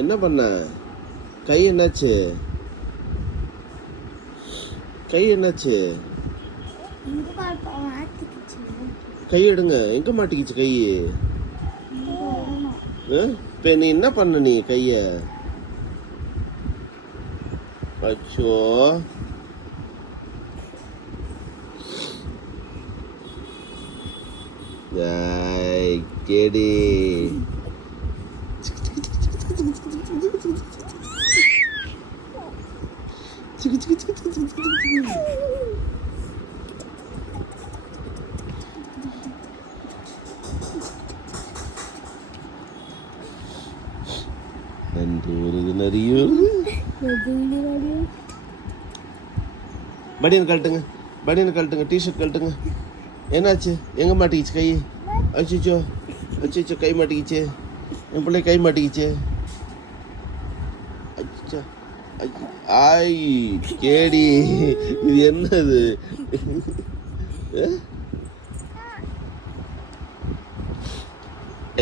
என்ன பண்ண? கை என்னாச்சு? கை என்னாச்சு? கை எடுங்க. எங்க மாட்டிக்கிச்சு கை? இப்ப நீ என்ன பண்ண? நீ கைய அச்சோ கேடி நன்றி ஒரு நிறைய பனியன் கழட்டுங்க, பனியன் கழட்டுங்க, டிஷர்ட் கழட்டுங்க. என்னாச்சு? எங்க மாட்டிக்கிச்சு கை? அச்சிச்சோ அச்சிச்சோ கை மாட்டிக்கிச்சு. என் பிள்ளை கை மாட்டிக்கிச்சு. அச்சா ஆய் கேடி இது என்னது?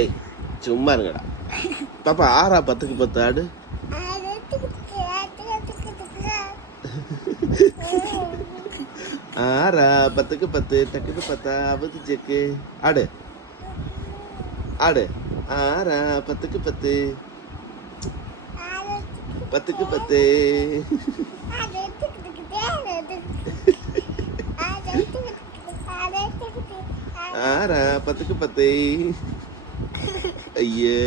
ஏய் சும்மா இருங்கடா பாப்பா. 6 10க்கு 10 ஆடு. ஆறா 10க்கு 10 டக்குக்கு 10 ஆவது ஜெக்கு. ஆடு ஆடு. 6 10க்கு 10 10க்கு 10 6 10க்கு 10 ஐயே